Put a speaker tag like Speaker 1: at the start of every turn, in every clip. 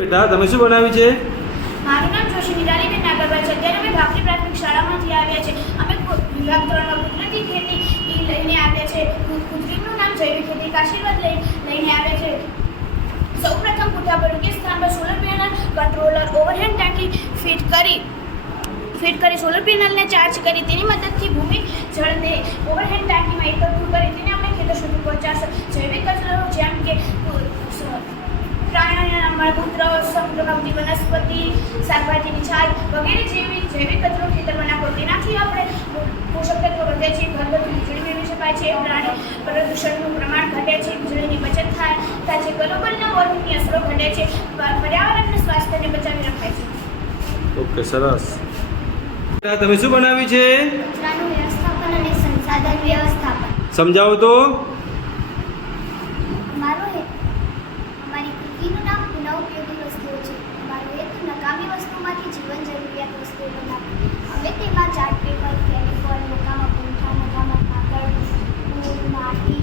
Speaker 1: બેટા તમે શું બનાવ્યું છે?
Speaker 2: મારું નામ જોશી નિરાલીબેન નાગરભાઈ છે. અત્યારે અમે ભાખરી પ્રાથમિક શાળામાંથી આવ્યા છે અમે વિભાગ ત્રણમાં કુદરતી ખેતી લઈને આવ્યા છે. કુ- કૃત્રિમનું નામ જૈવિક ખેતી આશીર્વાદ લઈને આવ્યા છે. સૌપ્રથમ પુઠા પર કે સ્થાન પર સોલર પેનલ કંટ્રોલર ઓવરહેડ ટાંકી ફિટ કરી ફિટ કરી સોલર પેનલને ચાર્જ કરી તેની મદદથી ભૂમિ, જળને ઓવરહેડ ટાંકીમાં એકત્ર કરી તેને આપણે ખેતર સુધી પહોંચાડશે. જૈવિક કચરો જેમ કે અ, અમારા મળમૂત્ર સમૃદ્ધી વનસ્પતિ શાકભાજીની છાલ વગેરે જેવી જૈવિક કચરો ખેતરમાં નાખવો તેનાથી આપણે પોષક તત્વો વધે છે ઘરગથ્થુ વીજળી મેળવી શકાય છે પ્રાણી પ્રદૂષણનું પ્રમાણ ઘટે છે વીજળીની બચત થાય થાય છે ગ્લોબલના વોર્મિંગની અસરો ઘટે છે પર્યાવરણને સ્વાસ્થ્યને બચાવી રખાય છે.
Speaker 1: ઓકે સરસ. તમે શું બનાવ્યું છે?
Speaker 2: સંસાધન વ્યવસ્થાપન.
Speaker 1: સમજાવો તો
Speaker 2: મારો હેતુ અમારી કૃતિનું નામ પુનઃઉપયોગી વસ્તુઓ છે અમારો હેતુ નકામી વસ્તુમાંથી જીવન જરૂરિયાત વસ્તુઓ બનાવવી અમે તેમાં ચાર્ટ પેપર ફેવિકોલ નકામા પૂંઠા નકામા કાગળ માટી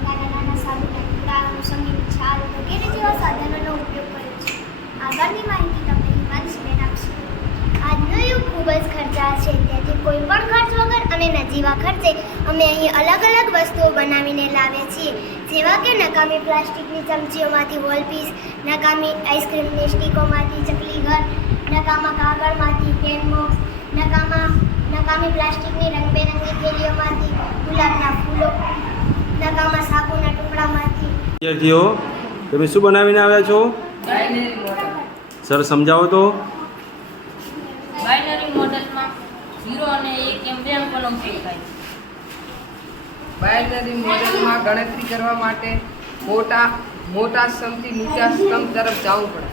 Speaker 2: નાના નાના સાબુના ટુકડા મોસંબીની છાલ વગેરે જેવા સાધનોનો ઉપયોગ કર્યો છે આગળની માહિતી તમને હિમાંશીબેન આપશે આજનો યુગ ખૂબ જ ખર્ચા છે તેથી કોઈ પણ ખર્ચ વગર અને નજીવા ખર્ચે અમે અહીં અલગ અલગ વસ્તુઓ બનાવીને લાવ્યા છીએ જેવા કે નકામી પ્લાસ્ટિકની ચમચીઓમાંથી વોલપીસ નકામી આઈસ્ક્રીમની સ્ટીકોમાંથી ચકલી ઘર નકામા કાગળમાંથી પેન બોક્સ નકામા નકામી પ્લાસ્ટિકની રંગબેરંગી થેલીઓમાંથી ગુલાબના ફૂલો નકામા સાબુના ટુકડામાંથી.
Speaker 1: વિદ્યાર્થીઓ તમે શું બનાવીને આવ્યા છો? સર સમજાવો તો.
Speaker 3: બાઇનરી મોડેલમાં 0 અને 1 એમ બે અંકોનો ઉપયોગ થાય. છે
Speaker 4: બાયનરી મોડેલમાં ગણતરી કરવા માટે મોટા મોટા સ્તંભથી નીચા સ્તંભ તરફ જવું પડે.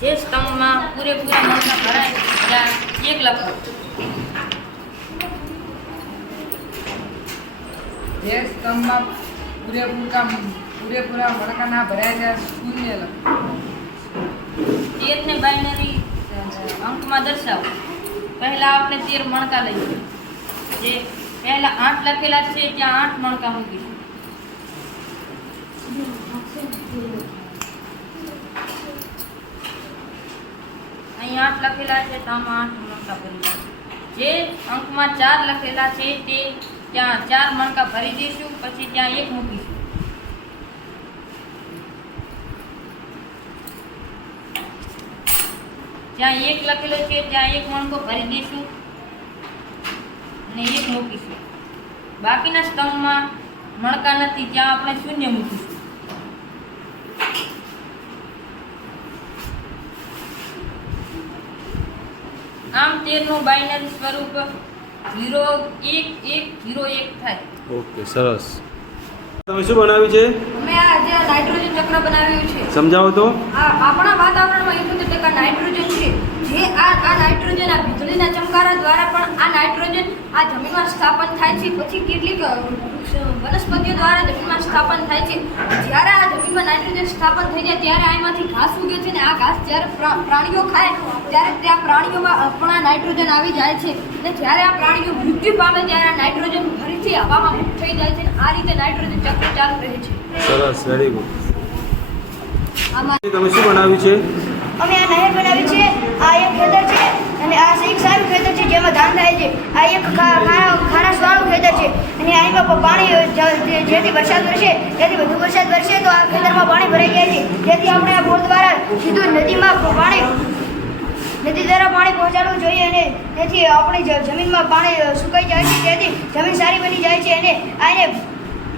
Speaker 3: જે સ્તંભમાં પૂરેપૂરા મણકા ભરાય ત્યાં એક લખો
Speaker 4: જે સ્તંભમાં પૂરેપૂરા પૂરેપૂરા મણકાના ભરાય ત્યાં શૂન્ય લખો
Speaker 3: તેરને બાઇનરી અંકમાં દર્શાવો. પહેલાં આપણે તેર મણકા લઈએ. જે પહેલાં આઠ લખેલા છે ત્યાં આઠ મણકા મૂકીશું. અહીં આઠ લખેલા છે તમ આઠ મણકા ભરીશું જે અંકમાં ચાર લખેલા છે, તે ત્યાં ચાર મણકા ભરી દઈશું, પછી ત્યાં એક મૂકીશું. જ્યાં એક લખેલો છે, ત્યાં એક મણકો ભરી દઈશું અને એક મૂકીશું. બાકીના સ્તંભમાં મણકા નથી ત્યાં આપણે શૂન્ય મૂકીશું. આમ તેરનું બાઇનરી સ્વરૂપ ઝીરો એક એક ઝીરો એક થાય.
Speaker 1: ઓકે સરસ. તમે શું બનાવ્યું છે?
Speaker 5: અમે આ જે નાઇટ્રોજન ચક્ર બનાવ્યું છે.
Speaker 1: સમજાવો તો.
Speaker 5: હા આપણા વાતાવરણમાં એકોતેર ટકા નાઇટ્રોજન છે. જે આ આ નાઇટ્રોજન આ વીજળીના ચમકારા દ્વારા પણ આ નાઇટ્રોજન આ જમીનમાં સ્થાપન થાય છે. પછી કેટલીક વનસ્પતિઓ દ્વારા જમીનમાં સ્થાપન થાય છે. જ્યારે આ જમીનમાં નાઇટ્રોજન સ્થાપન થઈ જાય ત્યારે આમાંથી ઘાસ ઉગે છે ને આ ઘાસ જ્યારે પ્રાણીઓ ખાય ત્યારે ત્યાં પ્રાણીઓમાં પણ આ નાઇટ્રોજન આવી જાય છે. અને જ્યારે આ પ્રાણીઓ મૃત્યુ પામે ત્યારે આ નાઇટ્રોજન ફરીથી હવામાં મુક્ત થઈ જાય છે આ રીતે નાઇટ્રોજન ચક્ર ચાલુ રહે છે.
Speaker 1: સરસ વેરી ગુડ તમે શું બનાવ્યું છે?
Speaker 2: અમે આ નહેર બનાવી છે, આ એક ખેતર છે અને આ એક સારું ખેતર છે જેમાં ધાન થાય છે. આ એક ખારા સ્વાળું ખેતર છે. અને અહીંમાં પણ જેથી વરસાદ વરસે, જેથી વધુ વરસાદ વરસે, તો આ ખેતરમાં પાણી ભરાઈ જાય છે. જેથી આપણે આ બોર દ્વારા સીધું નદીમાં પાણી, નદી દ્વારા પાણી પહોંચાડવું જોઈએ અને તેથી આપણી જમીનમાં પાણી સુકાઈ જાય છે. તેથી જમીન સારી બની જાય છે અને આને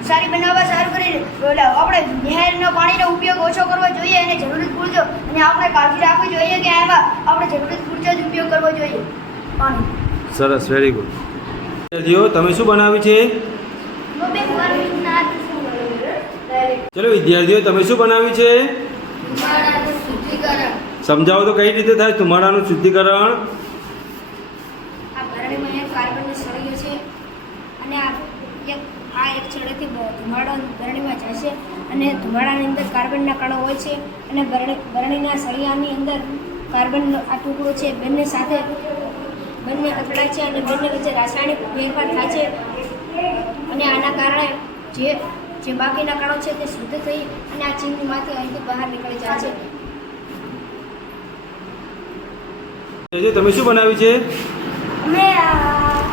Speaker 2: સારી બનાવવા સારું કરી આપણે નહેરનો પાણીનો ઉપયોગ ઓછો કરવો જોઈએ અને જરૂરત પૂરતો અને આપણે કાળજી રાખવી જોઈએ કે એમાં આપણે જરૂરત પૂરતો જ ઉપયોગ કરવો જોઈએ. પાણી.
Speaker 1: સરસ વેરી ગુડ વિદ્યાર્થીઓ તમે શું બનાવ્યું છે? ચલો વિદ્યાર્થીઓ તમે શું બનાવ્યું છે? સમજાવો તો કઈ રીતે થાય? ધુમાડાનું શુદ્ધિકરણ
Speaker 5: આ ભરણીમાં એક કાર્બનનો સળિયો છે અને આ એક આ એક છેડેથી બ- ધુમાડો જાય છે અને ધુમાડાની અંદર કાર્બનના કણો હોય છે અને ભરણી ભરણીના સળિયાની અંદર કાર્બનનો આ ટુકડો છે. બંને સાથે બંને અથડાય છે અને બંને વચ્ચે રાસાયણિક ફેરફાર થાય છે. અને આના કારણે જે જે બાકીના કણો છે તે શુદ્ધ થઈ અને આ ચીમનીમાંથી અહીંથી બહાર નીકળી જાય
Speaker 6: છે.
Speaker 1: તમે શું બનાવ્યું છે?
Speaker 6: અમે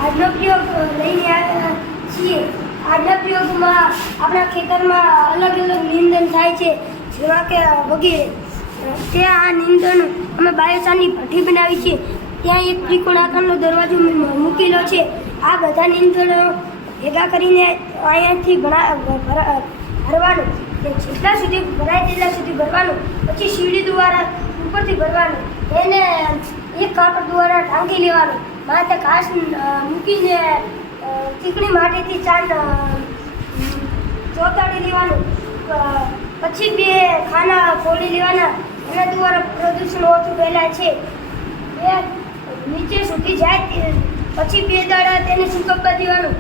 Speaker 6: આજનો પ્રયોગ લઈને આવ્યા છીએ. આજના પ્રયોગમાં આપણા ખેતરમાં અલગ અલગ નિંદન થાય છે. જેવા કે વગેરે તે આ નિંદન અમે બાયોસાની ભઠ્ઠી બનાવી છે. ત્યાં એક ત્રિકોણ આકારનો દરવાજો મૂકેલો છે. આ બધા નિંદણો ભેગા કરીને અહીંયાથી ભરા- ભરવાનું. જેટલા સુધી ભરાય તેટલા સુધી ભરવાનું. પછી સીડી દ્વારા ઉપરથી ભરવાનું. એને એક કાપડ દ્વારા ઢાંકી લેવાનું. માથે ઘાસ મૂકીને ચીકણી માટીથી ચાંદ ચોતાડી લેવાનું. પછી બે ખાના ખોલી લેવાના. એના દ્વારા પ્રદૂષણ ઓછું પહેલાં છે. એ નીચે સુધી જાય પછી બે દાડા તેને સૂકવવા દેવાનું.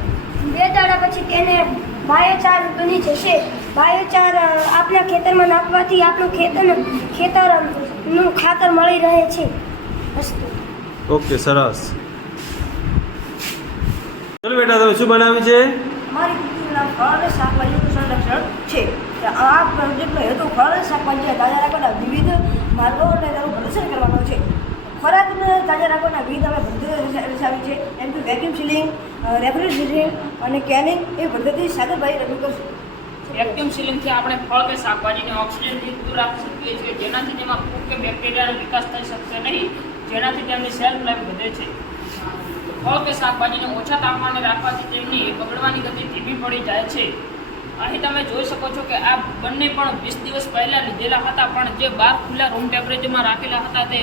Speaker 6: બે દાડા પછી તેને બાયોચાર બની જશે. બાયોચાર આપણા ખેતરમાં નાખવાથી આપણું ખેતર ખેતરનું ખાતર મળી રહે છે. અસ્તુ
Speaker 1: ઓકે, સરસ. ચલો બેટા તમે શું બનાવ્યું છે?
Speaker 6: મારી કૃતિના ફળ અને શાકભાજીનું સંરક્ષણ છે. આ પ્રોજેક્ટનો હેતુ ફળ અને શાકભાજી તાજા રાખવાના વિવિધ માર્ગો અને તેનું પ્રદર્શન કરવાનો છે. ખોરાકને તાજા રાખવાના વિવિધ અમે પદ્ધતિઓ દર્શાવી છે. એમ કે વેક્યુમ સીલિંગ રેફ્રિજરેટિંગ અને કેનિંગ એ પદ્ધતિ સાગરભાઈ રજૂ કરશે.
Speaker 7: વેક્યુમ સીલિંગથી આપણે ફળ કે શાકભાજીને ઓક્સિજનથી દૂર રાખી શકીએ છીએ. જેનાથી તેમાં ફૂગ કે બેક્ટેરિયાનો વિકાસ થઈ શકશે નહીં. જેનાથી તેમની સેલ્ફ લાઈફ વધે છે. ફળ કે શાકભાજીને ઓછા તાપમાને રાખવાથી તેમની બગડવાની ગતિ ધીમી પડી જાય છે. અહીં તમે જોઈ શકો છો કે આ બંને પણ વીસ દિવસ પહેલાં લીધેલા હતા, પણ જે બહાર ખુલ્લા રૂમ ટેમ્પરેચરમાં રાખેલા હતા તે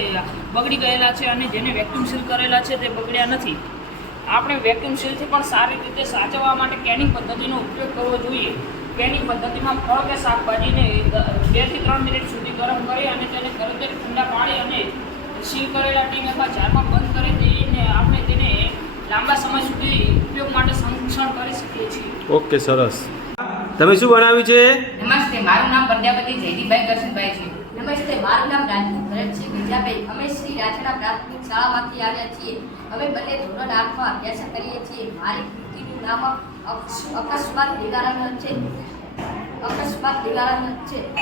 Speaker 7: બગડી ગયેલા છે અને જેને વેક્યુમ સીલ કરેલા છે તે બગડ્યા નથી. આપણે વેક્યુમ સીલથી પણ સારી રીતે સાચવવા માટે કેનિંગ પદ્ધતિનો ઉપયોગ કરવો જોઈએ. કેનિંગ પદ્ધતિમાં ફળ કે શાકભાજીને બેથી ત્રણ મિનિટ સુધી ગરમ કરી અને તેને તરત જ ઠંડા પાણી અને સીલ કરેલા ટીન અથવા જારમાં બંધ કરી દઈને આપણે તેને લાંબા સમય સુધી ઉપયોગ માટે સંરક્ષણ કરી શકીએ છીએ.
Speaker 1: ઓકે સરસ. તમે શું બનાવ્યું છે?
Speaker 8: નમસ્તે મારું નામ પ્રજાપતિ જયદીપભાઈ કરશનભાઈ છે.
Speaker 6: નમસ્તે મારું નામ રાજદીપ ભરતસિંહ વિદ્યાભાઈ અમે શ્રી રાજના પ્રાથમિક શાળામાંથી આવ્યા છીએ. અમે બંને ધોરણ આઠમાં અભ્યાસ કરીએ છીએ. મારી કૃતિનું નામ અક્ષ- અકસ્માત નિવારણ છે. અકસ્માત નિવારણ છે.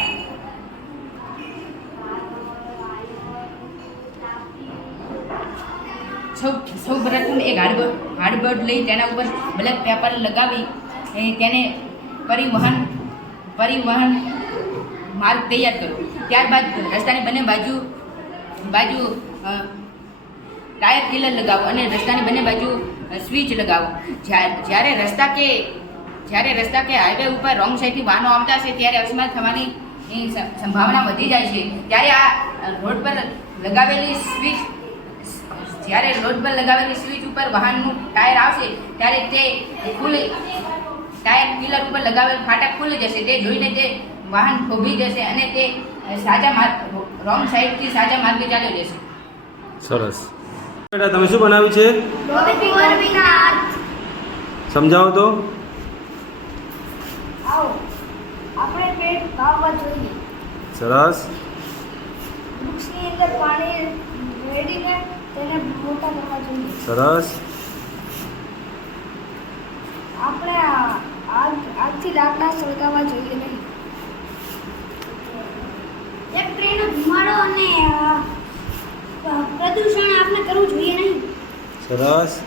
Speaker 8: સૌ પ્રથમ એક હાર્ડબોર્ડ હાર્ડબોર્ડ લઈ તેના ઉપર બ્લેક પેપર લગાવી તેને પરિવહન પરિવહન માર્ગ તૈયાર કરો ત્યારબાદ રસ્તાની બંને બાજુ બાજુ ટાયર કિલર લગાવો અને રસ્તાની બંને બાજુ સ્વિચ લગાવો. જ્યારે રસ્તા કે, જ્યારે રસ્તા કે હાઈવે ઉપર રોંગ સાઈડથી વાહનો આવતા છે ત્યારે અકસ્માત થવાની સંભાવના વધી જાય છે. ત્યારે આ રોડ પર લગાવેલી સ્વિચ જ્યારે રોડ પર લગાવેલી સ્વિચ ઉપર વાહનનું ટાયર આવશે ત્યારે તે ખુલી ટાયર પિલર ઉપર લગાવેલ ફાટક ખુલી જશે. તે જોઈને તે વાહન ખોભી જશે અને તે સાચા માર્ગ રોંગ સાઈડથી સાચા માર્ગે ચાલ્યો જશે.
Speaker 1: સરસ. બેટા તમે શું બનાવ્યું છે? સમજાવો તો.
Speaker 6: આવો. આપણે પેટ ભાવવા જોઈએ.
Speaker 1: સરસ.
Speaker 6: વૃક્ષની અંદર પાણી રેડીને તેને મોટા કરવા જોઈએ.
Speaker 1: સરસ.
Speaker 6: આપણે આગ આગથી લાકડા સળગાવવા જોઈએ નહીં. ફેક્ટરીનો ધુમાડો અને પ્રદૂષણ આપણે કરવું જોઈએ નહીં.
Speaker 1: સરસ.